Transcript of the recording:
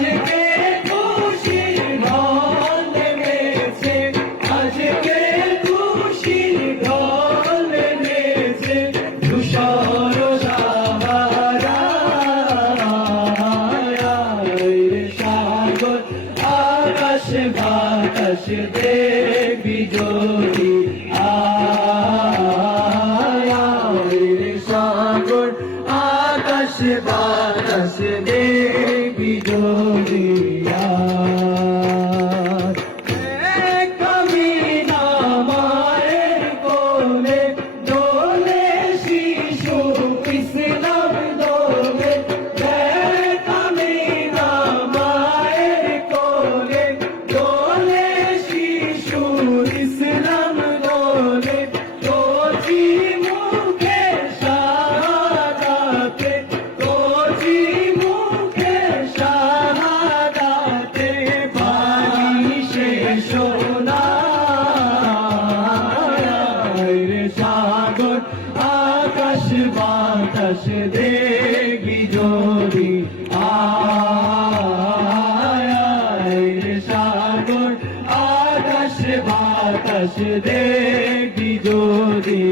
আজকে খুশির ঢল নেমেছে, আজকে খুশির ঢল নেমেছে, ধূসর সাগর আকাশ বাতাস দেখবি যদি, সাগর আকাশ বাতাস দেখবি যদি। কামিনা মায়ের কোলে দোলে শিশু ইসলাম দোলে, কামিনা মায়ের কোলে দোলে শিশু ইসলাম দোলে, কচি মুখে শাহাদাতে, কচি মুখে শাহাদাতে, বালিশে সোনা রে সাগর আকাশ বাতাস দেখবি যদি, রে সাগর আকাশ বাতাস দেখবি যদি।